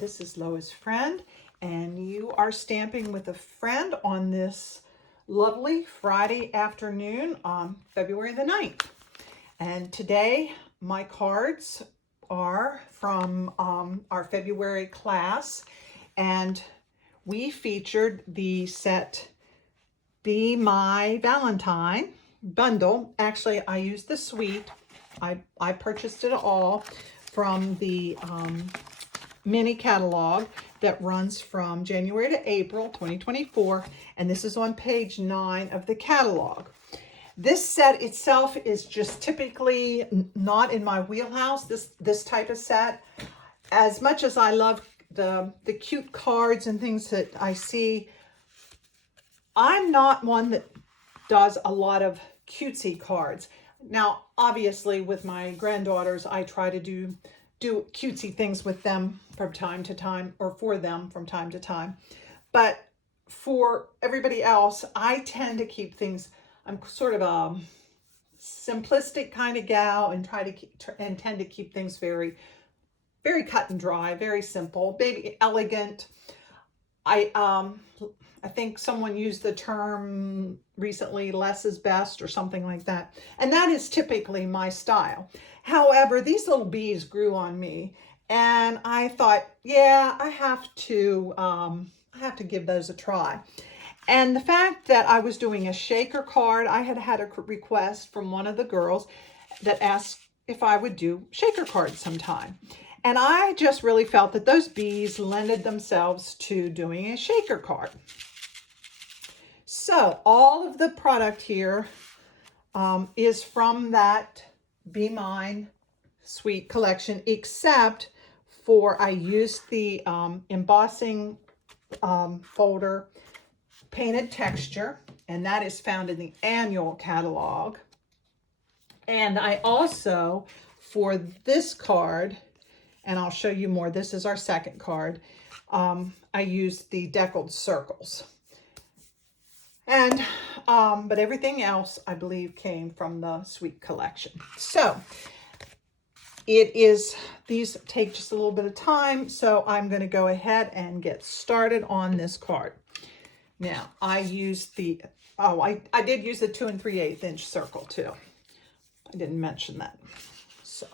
this is Lois Friend, and you are stamping with a friend on this lovely Friday afternoon on February the 9th. And today my cards are from our February class, and we featured the set Be My Valentine bundle. Actually, I used the suite. I purchased it all from the mini catalog that runs from January to April 2024, and this is on page 9 of the catalog. This set itself is just typically not in my wheelhouse, this type of set. As much as I love the cute cards and things that I see, I'm not one that does a lot of cutesy cards. Now, obviously, with my granddaughters, I try to do cutesy things with them from time to time, or for them from time to time. But for everybody else, I tend to keep things, I'm sort of a simplistic kind of gal, and tend to keep things very, very cut and dry, very simple, maybe elegant. I think someone used the term recently, less is best, or something like that. And that is typically my style. However, these little bees grew on me, and I thought, yeah, I have to give those a try. And the fact that I was doing a shaker card, I had a request from one of the girls that asked if I would do shaker cards sometime. And I just really felt that those bees lended themselves to doing a shaker card. So all of the product here is from that Be Mine Suite collection, except for I used the embossing folder painted texture, and that is found in the annual catalog. And I also, for this card, and I'll show you more, this is our second card, I used the deckled circles. And, but everything else, I believe, came from the Suite collection. So, these take just a little bit of time, so I'm going to go ahead and get started on this card. Now, I used I did use the 2 3/8 inch circle too. I didn't mention that. So,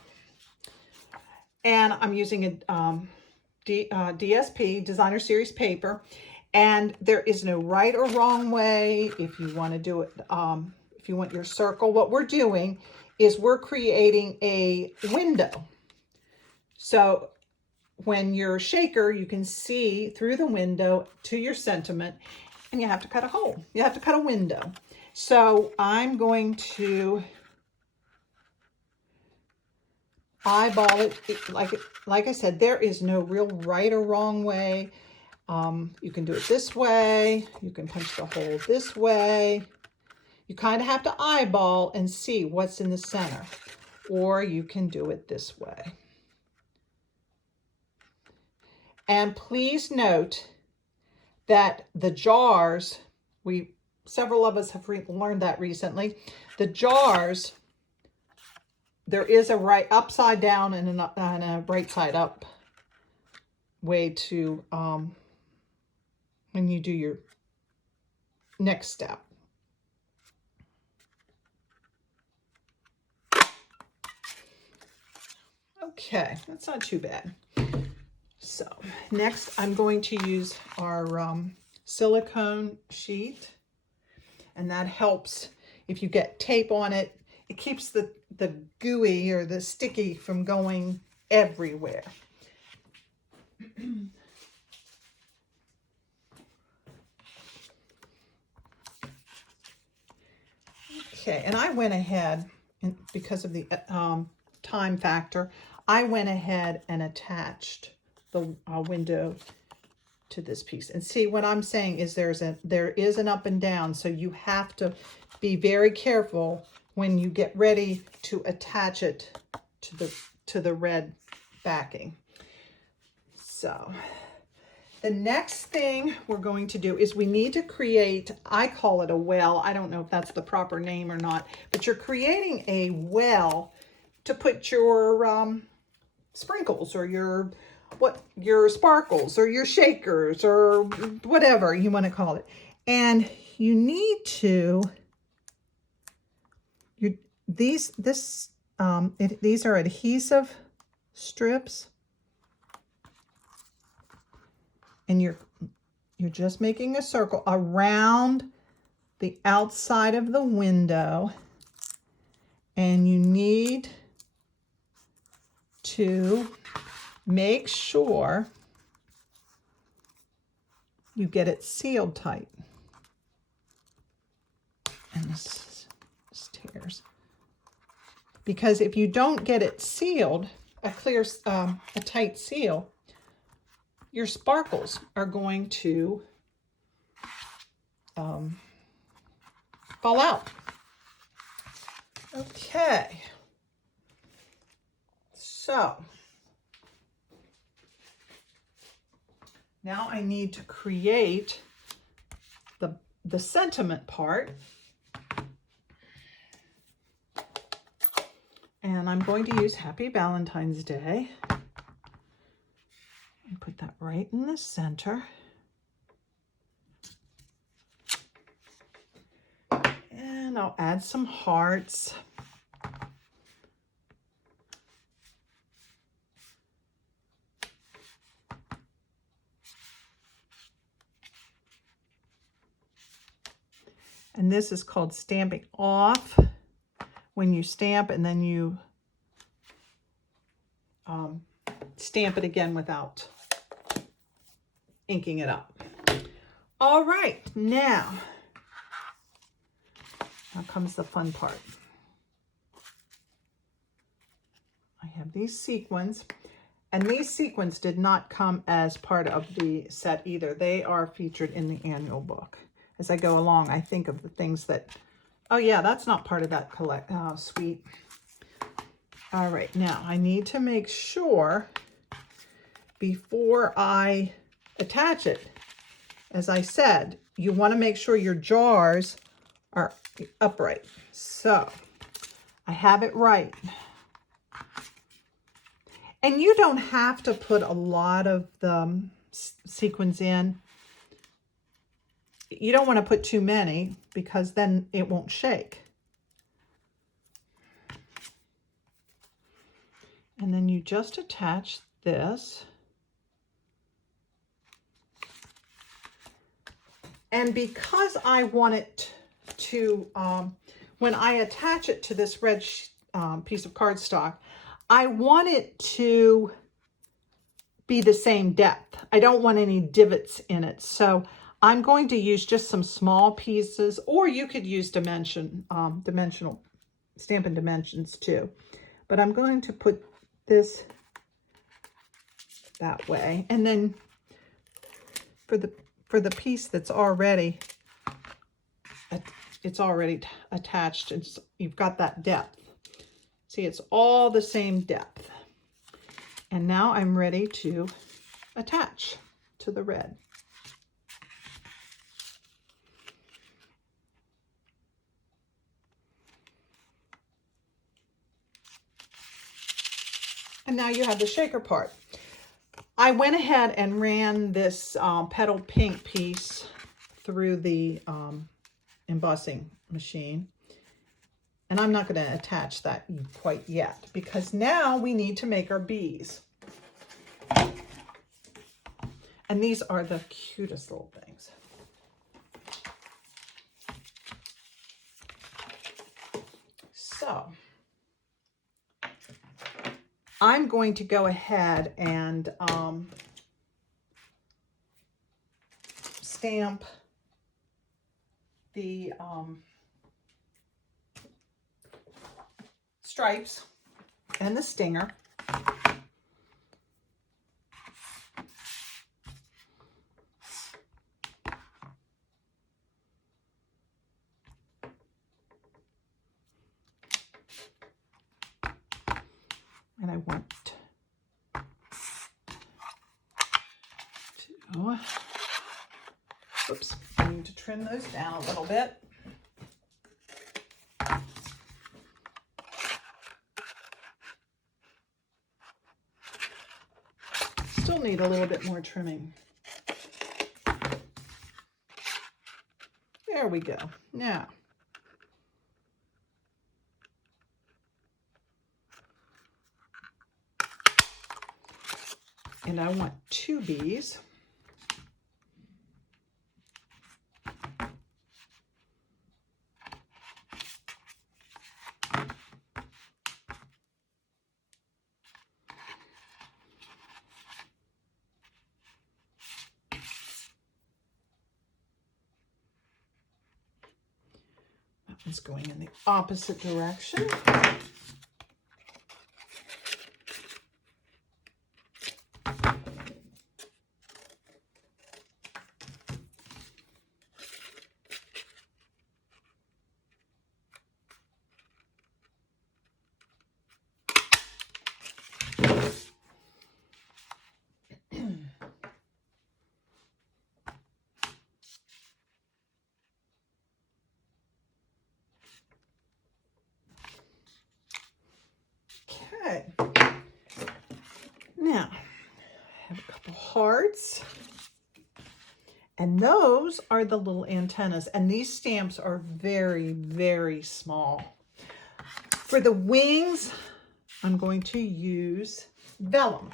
and I'm using a DSP, Designer Series paper. And there is no right or wrong way if you want to do it. If you want your circle, what we're doing is we're creating a window. So when you're a shaker, you can see through the window to your sentiment, and you have to cut a hole. You have to cut a window. So I'm going to eyeball it. Like I said, there is no real right or wrong way. You can do it this way. You can punch the hole this way. You kind of have to eyeball and see what's in the center. Or you can do it this way. And please note that the jars, several of us have learned that recently. The jars, there is a right upside down and a right side up way to when you do your next step. Okay, that's not too bad. So next I'm going to use our silicone sheet, and that helps if you get tape on it. It keeps the gooey or the sticky from going everywhere. Okay, and I went ahead, and because of the time factor, I went ahead and attached the window to this piece. And see, what I'm saying is there is an up and down, so you have to be very careful when you get ready to attach it to the red backing. So the next thing we're going to do is we need to create, I call it a well. I don't know if that's the proper name or not, but you're creating a well to put your sprinkles or your what your sparkles or your shakers or whatever you want to call it. And you need to, these are adhesive strips, and you're just making a circle around the outside of the window, and you need to make sure you get it sealed tight. And this tears. Because if you don't get it sealed, a tight seal, your sparkles are going to fall out. Okay. So now I need to create the sentiment part. And I'm going to use Happy Valentine's Day. And put that right in the center. And I'll add some hearts. And this is called stamping off. When you stamp and then you stamp it again without inking it up. All right, now comes the fun part. I have these sequins, and these sequins did not come as part of the set either. They are featured in the annual book. As I go along, I think of the things that, oh yeah, that's not part of that suite. All right, now I need to make sure before I attach it, as I said, you want to make sure your jars are upright. So I have it right. And you don't have to put a lot of the sequins in. You don't want to put too many because then it won't shake. And then you just attach this. And because I want it to, when I attach it to this red piece of cardstock, I want it to be the same depth. I don't want any divots in it. So I'm going to use just some small pieces, or you could use dimensional Stampin' Dimensions too. But I'm going to put this that way. And then for the piece that's already, it's already attached, you've got that depth. See, it's all the same depth. And now I'm ready to attach to the red. And now you have the shaker part. I went ahead and ran this petal pink piece through the embossing machine. And I'm not going to attach that quite yet because now we need to make our bees. And these are the cutest little things. So I'm going to go ahead and stamp the stripes and the stinger. And I want to, oops, I need to trim those down a little bit. Still need a little bit more trimming. There we go. Now, and I want 2 bees. That one's going in the opposite direction. Okay, now I have a couple hearts, and those are the little antennas, and these stamps are very, very small. For the wings, I'm going to use vellum.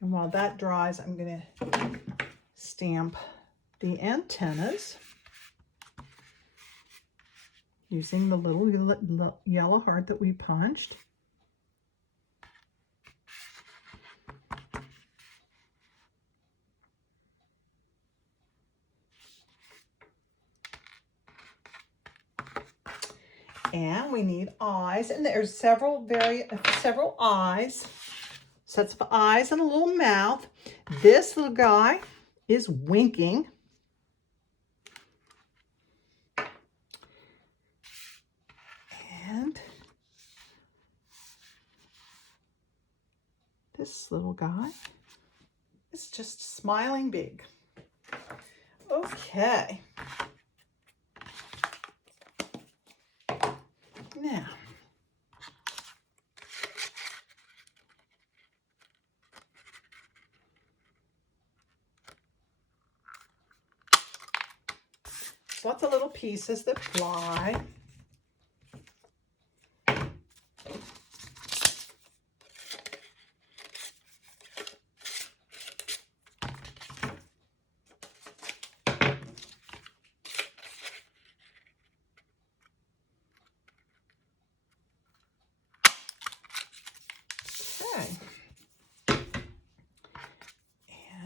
And while that dries, I'm going to stamp the antennas using the little yellow heart that we punched. And we need eyes, and there's several eyes, sets of eyes and a little mouth. This little guy is winking. And this little guy is just smiling big. Okay. Now, lots of little pieces that fly. Okay.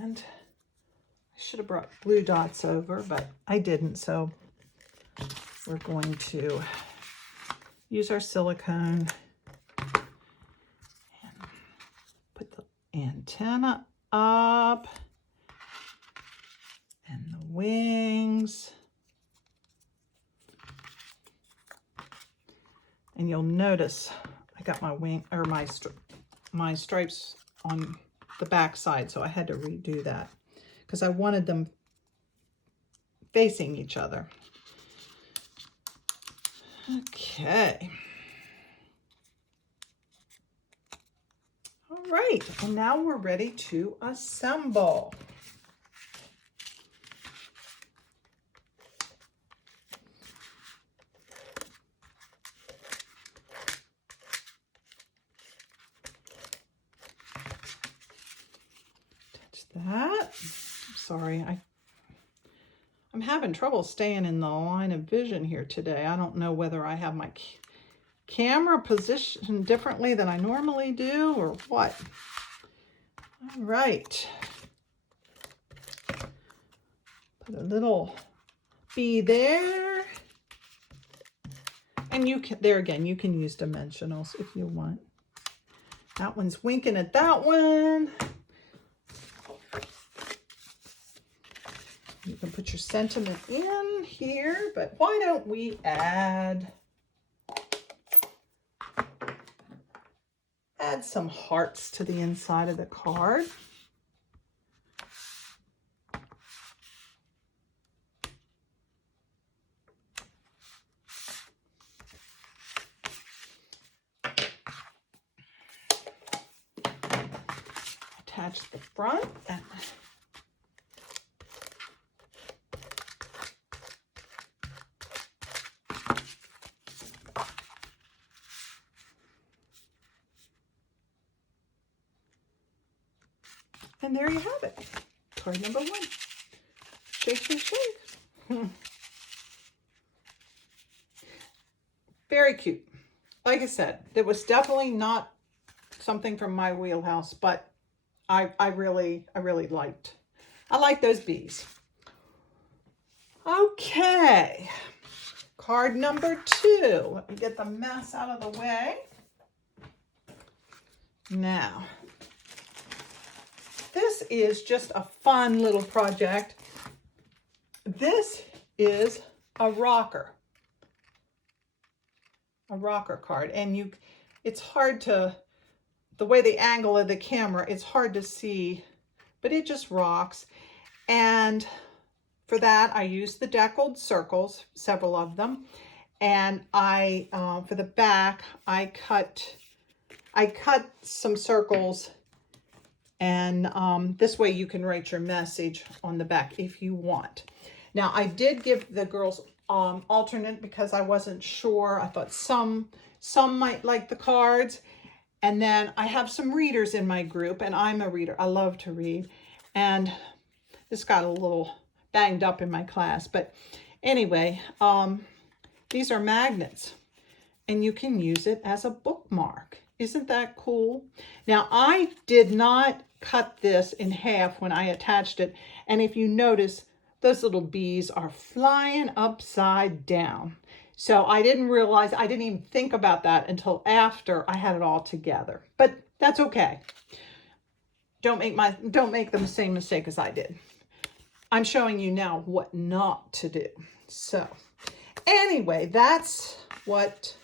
And I should have brought blue dots over, but I didn't, so we're going to use our silicone and put the antenna up and the wings. And you'll notice I got my wing or my stripes on the back side, so I had to redo that because I wanted them facing each other. Okay. All right, and now we're ready to assemble. That. Sorry, I'm having trouble staying in the line of vision here today. I don't know whether I have my camera positioned differently than I normally do or what. All right. Put a little bee there. And you can, there again, you can use dimensionals if you want. That one's winking at that one. You can put your sentiment in here, but why don't we add some hearts to the inside of the card. attach the front. And there you have it. Card number 1. Shake, shake, shake. Very cute. Like I said, it was definitely not something from my wheelhouse, but I really liked. I like those bees. Okay. Card number 2. Let me get the mess out of the way. Now, this is just a fun little project. This is a rocker card, and it's hard to, the way the angle of the camera, it's hard to see, but it just rocks. And for that, I used the deckled circles, several of them, and for the back, I cut some circles, and this way you can write your message on the back if you want. Now, I did give the girls alternate because I wasn't sure. I thought some might like the cards. And then I have some readers in my group, and I'm a reader. I love to read. And this got a little banged up in my class. But anyway, these are magnets, and you can use it as a bookmark. Isn't that cool? Now, I did not cut this in half when I attached it. And if you notice, those little bees are flying upside down. So I didn't realize, I didn't even think about that until after I had it all together. But that's okay. Don't make the same mistake as I did. I'm showing you now what not to do. So anyway, that's what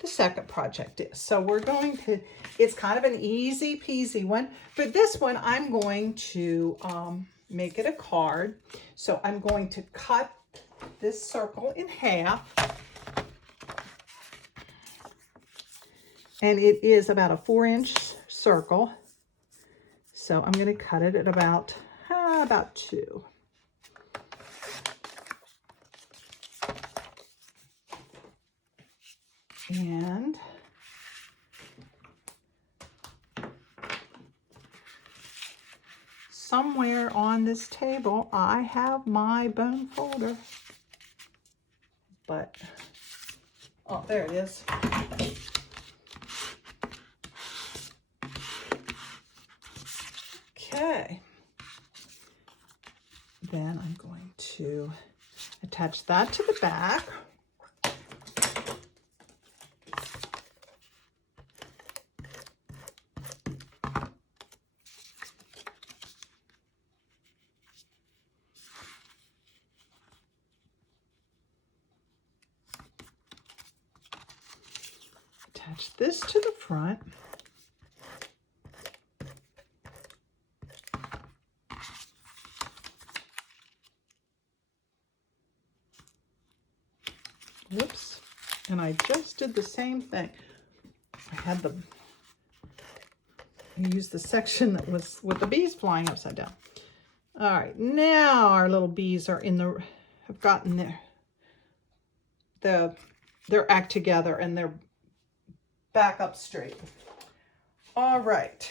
the second project is. So we're going to, it's kind of an easy peasy one. For this one, I'm going to make it a card. So I'm going to cut this circle in half. And it is about a 4-inch circle. So I'm going to cut it at about 2. And somewhere on this table, I have my bone folder. But, oh, there it is. Okay. Then I'm going to attach that to the back. Attach this to the front. Whoops. And I just did the same thing. I used the section that was with the bees flying upside down. All right, now our little bees are have gotten their act together, and they're back up straight. All right.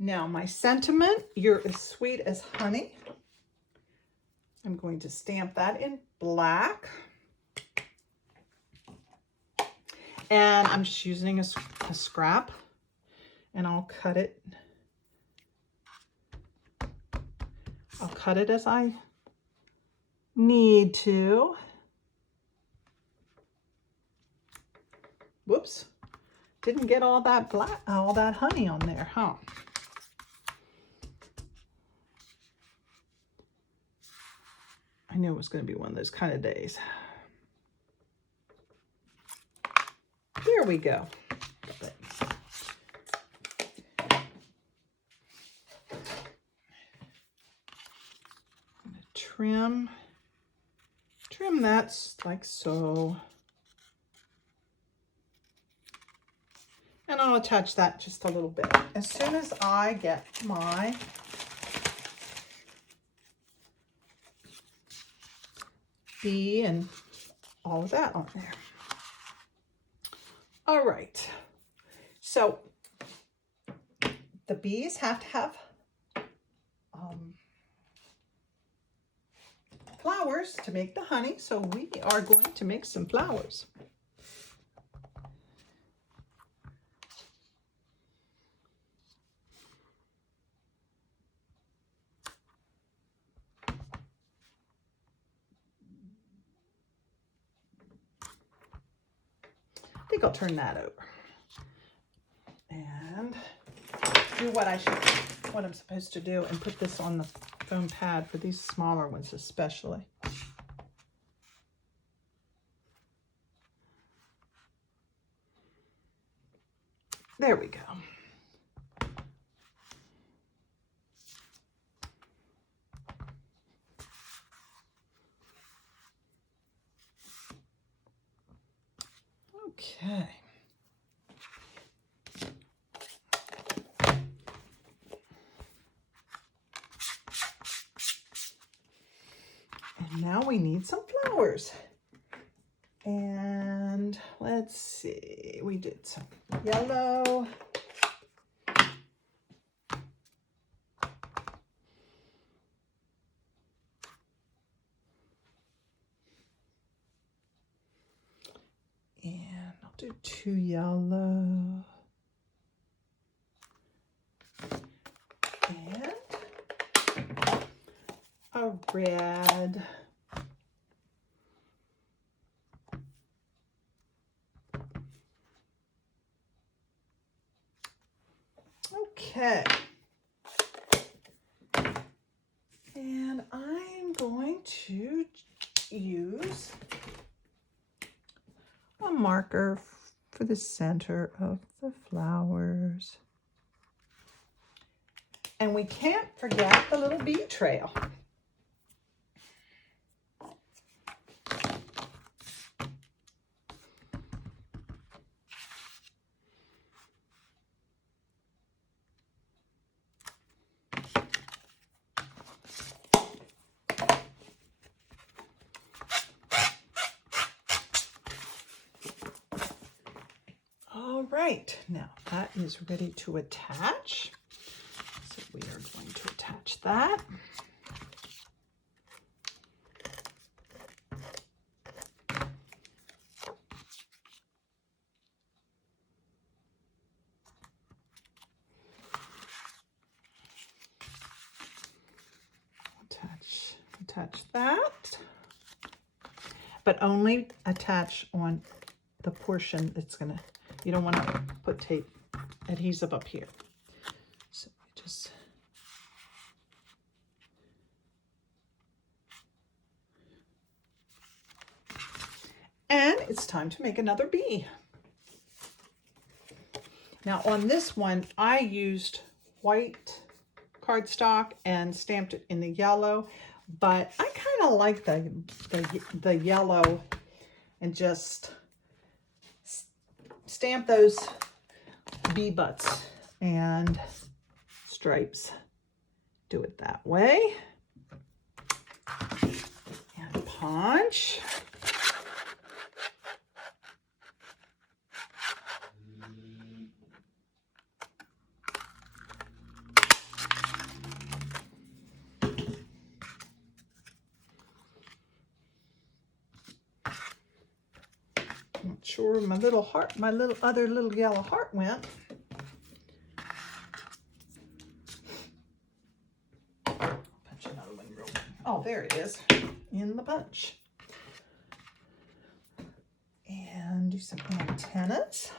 Now my sentiment, you're as sweet as honey. I'm going to stamp that in black. And I'm just using a scrap, and I'll cut it. I'll cut it as I need to. Whoops. Didn't get all that honey on there, huh? I knew it was going to be one of those kind of days. Here we go. I'm going to trim that like so. And I'll attach that just a little bit. As soon as I get my bee and all of that on there. All right. So the bees have to have flowers to make the honey. So we are going to make some flowers. I think I'll turn that over and do what I'm supposed to do and put this on the foam pad for these smaller ones especially. There we go. Okay. And now we need some flowers. And let's see, we did some yellow. And I'll do 2 yellow. And a red. Okay. And I'm going to use a marker for the center of the flowers. And we can't forget the little bee trail. All right, now that is ready to attach. So we are going to attach that. Attach that, but only attach on the portion that's gonna, you don't want to put tape adhesive up here. So just and it's time to make another bee. Now on this one, I used white cardstock and stamped it in the yellow, but I kind of like the yellow and just stamp those bee butts and stripes. Do it that way. And punch. Not sure where my little heart, my other little yellow heart went. Punch another one real quick. Oh, there it is in the punch. And do some antennas.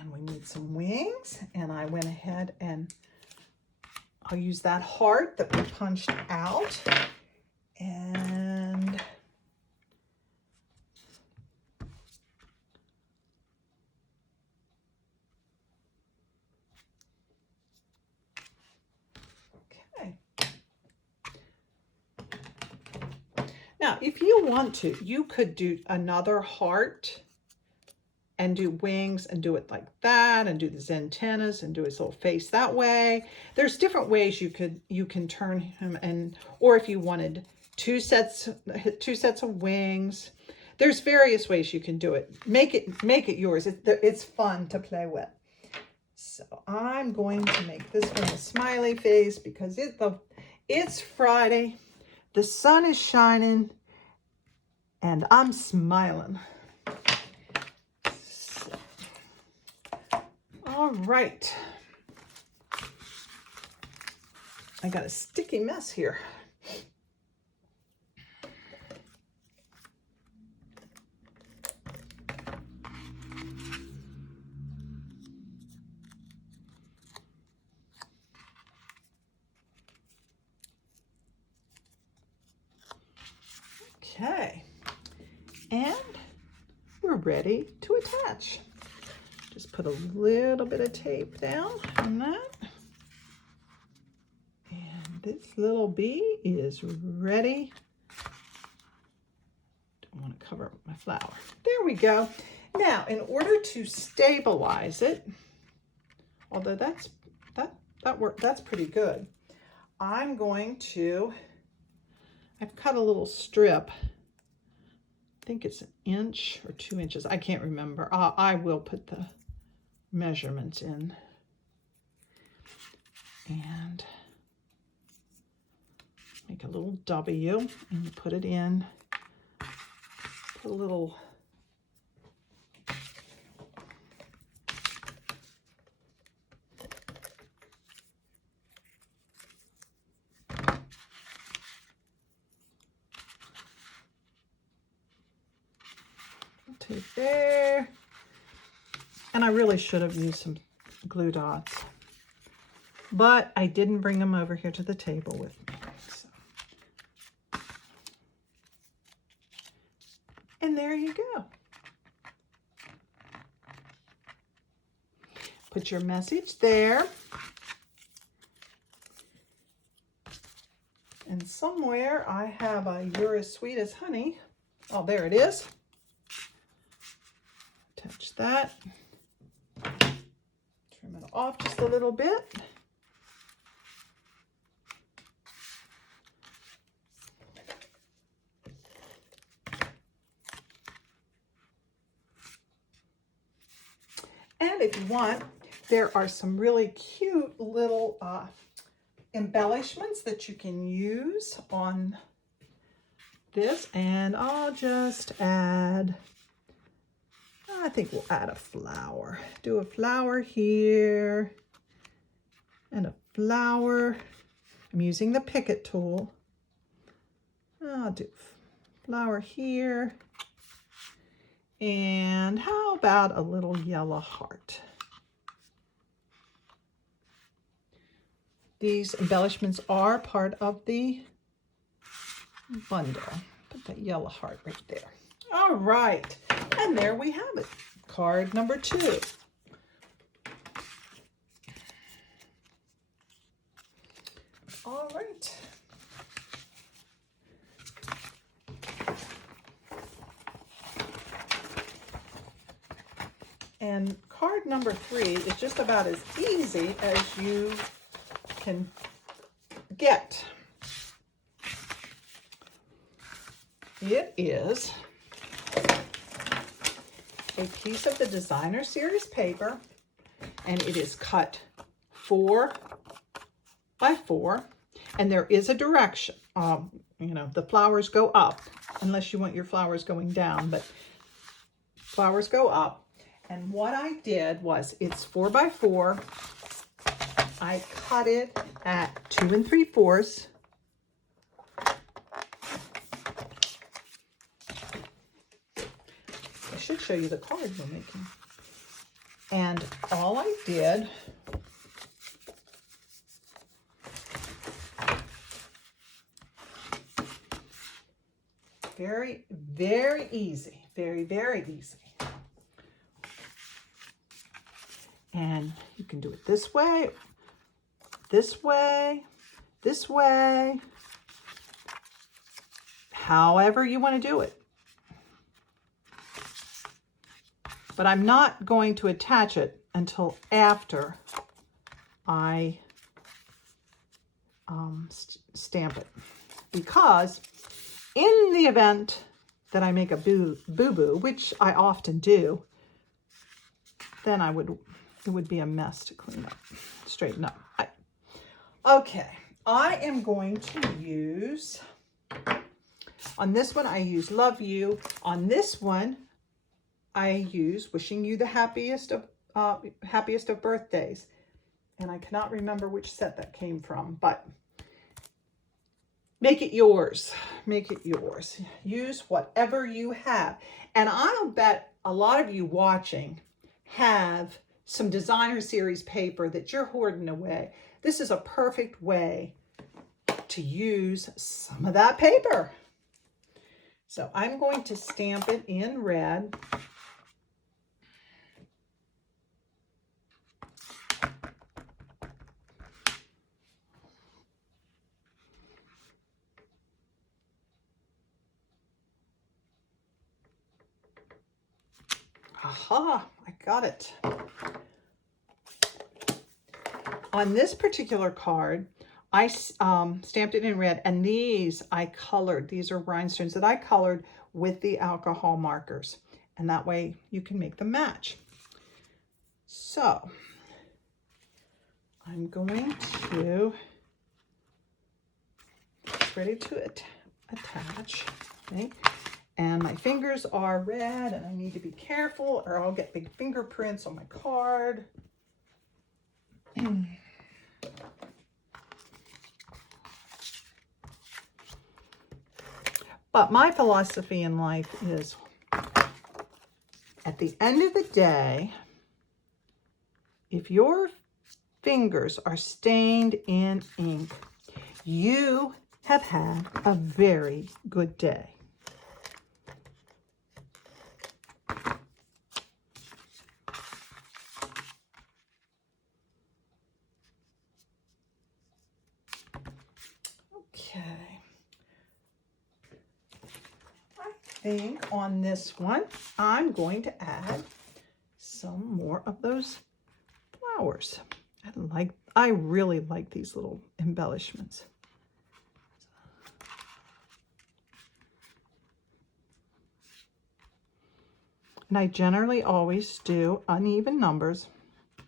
And we need some wings. And I went ahead and I'll use that heart that we punched out. And okay. Now, if you want to, you could do another heart and do wings and do it like that and do the antennas and do his little face that way. There's different ways you can turn him, and or if you wanted two sets of wings. There's various ways you can do it. Make it yours. It's fun to play with. So I'm going to make this one a smiley face because it's Friday. The sun is shining and I'm smiling. So, all right. I got a sticky mess here. Okay, and we're ready to attach. Just put a little bit of tape down on that. And this little bee is ready. Don't want to cover up my flower. There we go. Now, in order to stabilize it, although that's pretty good, I'm going to, I've cut a little strip. I think it's 1 inch or 2 inches. I can't remember. I will put the measurements in. And make a little W and you put it in. Put a little tape there. And I really should have used some glue dots, but I didn't bring them over here to the table with me. So. And there you go. Put your message there. And somewhere I have a "You're as sweet as honey." Oh, there it is. Touch that. Trim it off just a little bit. And if you want, there are some really cute little embellishments that you can use on this. And I'll just add, I think we'll add a flower. Do a flower here and a flower. I'm using the Picket tool. I'll do flower here. And how about a little yellow heart? These embellishments are part of the bundle. Put that yellow heart right there. All right, and there we have it. Card number 2. All right. And card number 3 is just about as easy as you can get. It is a piece of the Designer Series paper, and it is cut 4 by 4, and there is a direction. You know, the flowers go up, unless you want your flowers going down, but flowers go up. And what I did was, it's 4 by 4. I cut it at 2 3/4. I should show you the card we're making. And all I did very, very easy. Very, very easy. And you can do it this way, this way, this way, however you want to do it. But I'm not going to attach it until after I stamp it, because in the event that I make a boo-boo, which I often do, then it would be a mess to clean up, straighten up. Okay, I am going to use, on this one I use Love You. On this one I use Wishing You the Happiest of Birthdays. And I cannot remember which set that came from, but make it yours. Make it yours. Use whatever you have. And I'll bet a lot of you watching have some designer series paper that you're hoarding away. This is a perfect way to use some of that paper. So I'm going to stamp it in red. Aha, I got it. On this particular card, I stamped it in red, and these I colored. These are rhinestones that I colored with the alcohol markers, and that way you can make them match. So I'm going to, it's ready to attach, okay? And my fingers are red, and I need to be careful or I'll get big fingerprints on my card. But my philosophy in life is, at the end of the day, if your fingers are stained in ink, you have had a very good day. Okay. I think on this one, I'm going to add some more of those flowers. I really like these little embellishments. And I generally always do uneven numbers.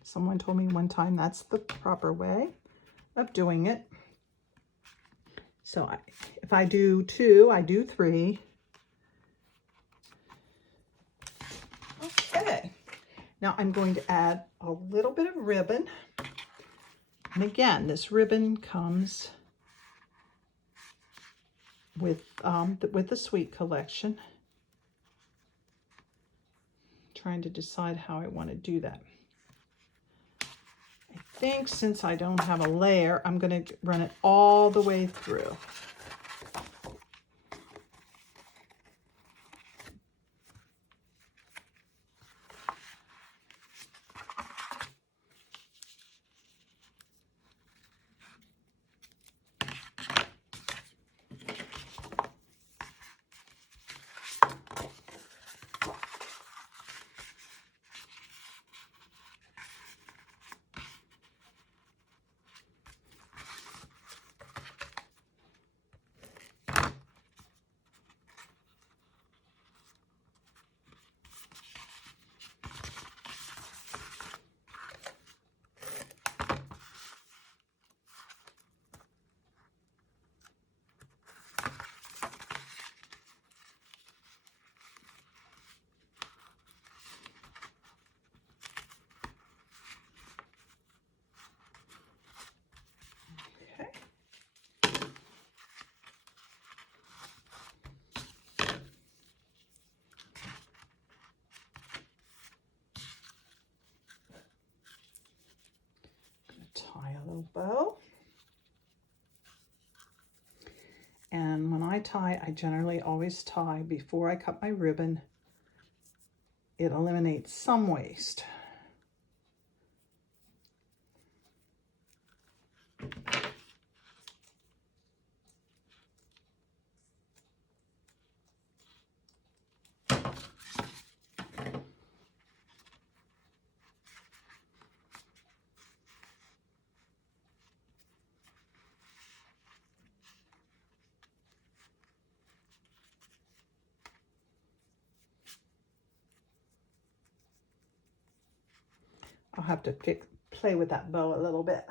Someone told me one time that's the proper way of doing it. So if I do 2, I do 3. Okay. Now I'm going to add a little bit of ribbon. And again, this ribbon comes with the Sweet collection. Trying to decide how I want to do that. I think since I don't have a layer, I'm going to run it all the way through. Tie a little bow. And when I tie, I generally always tie before I cut my ribbon. It eliminates some waste. I'll have to play with that bow a little bit.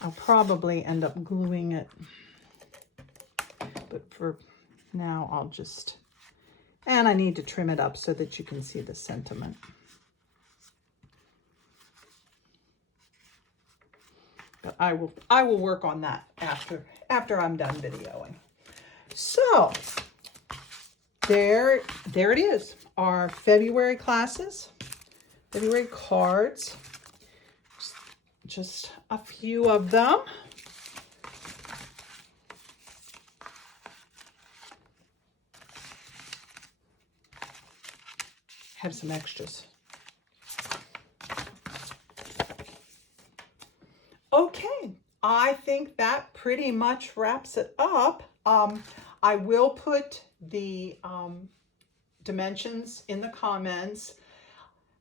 I'll probably end up gluing it, but for now I'll just, and I need to trim it up so that you can see the sentiment. But I will work on that after I'm done videoing. So there it is, our February classes, February cards, just a few of them. Have some extras. Okay, I think that pretty much wraps it up. I will put the dimensions in the comments,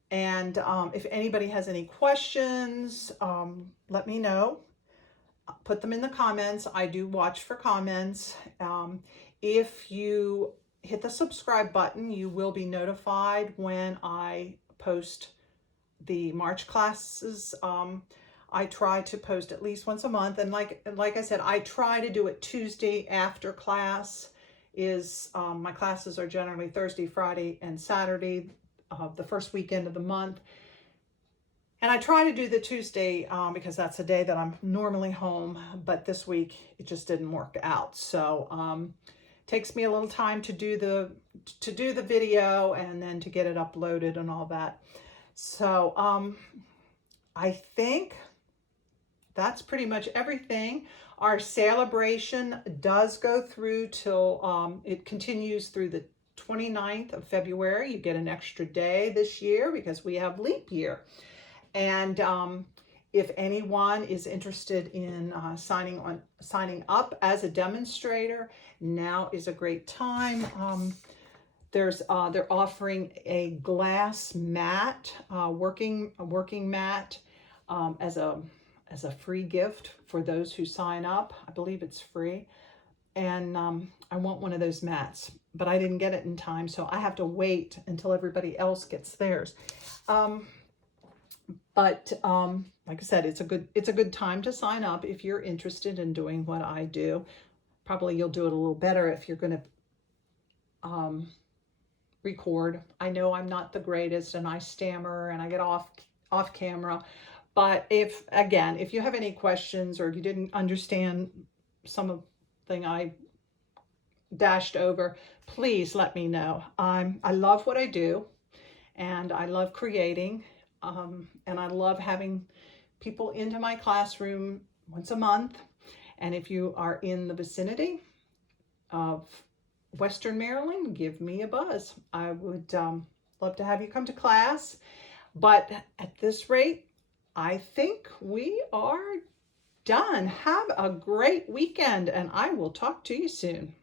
and if anybody has any questions, let me know. Put them in the comments. I do watch for comments. If you hit the subscribe button, you will be notified when I post the March classes. I try to post at least once a month, and like I said, I try to do it Tuesday after class. My classes are generally Thursday, Friday, and Saturday, the first weekend of the month. And I try to do the Tuesday because that's the day that I'm normally home, but this week it just didn't work out. So takes me a little time to do the video and then to get it uploaded and all that. So I think that's pretty much everything. Our celebration does go through till, it continues through the 29th of February. You get an extra day this year because we have leap year. And if anyone is interested in signing up as a demonstrator, now is a great time. They're offering a glass mat, working mat, as a free gift for those who sign up. I believe it's free. And I want one of those mats, but I didn't get it in time, so I have to wait until everybody else gets theirs. But like I said, it's a good time to sign up if you're interested in doing what I do. Probably you'll do it a little better if you're going to record. I know I'm not the greatest, and I stammer and I get off camera. But if you have any questions or you didn't understand something I dashed over, please let me know. I love what I do, and I love creating, and I love having people into my classroom once a month. And if you are in the vicinity of Western Maryland, give me a buzz. I would love to have you come to class. But at this rate, I think we are done. Have a great weekend, and I will talk to you soon.